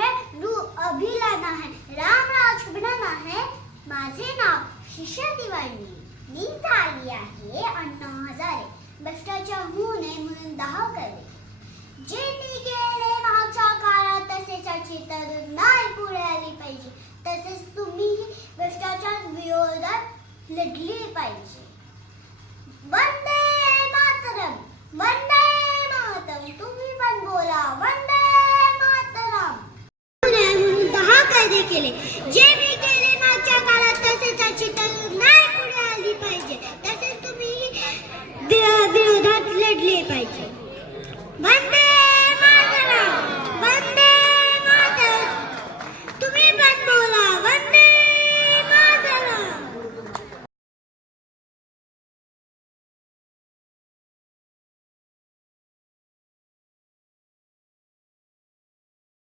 है, अभिलाना है, राम राज बनाना है. माझे नाव शिष्या दिवाळी. मी झाली आहे अण्णा हजारे. भ्रष्टाचार होऊ नये म्हणून 10 करे. जे मी केले मागच्या काळात तसेच तरतूद नाही पुढे आली पाहिजे. तसेच तुम्हीही भ्रष्टाचार विरोधात लढले पाहिजे. वंदे मातरम, वंदे मातरम. तुम्ही पण बोला वंदे मातरम. म्हणून 10 कायदे केले. जे मी केले मागच्या काळात तसेच तरतूद नाही पुढे आली पाहिजे. तसेच तुम्ही विरोधात लढले पाहिजे. वंदे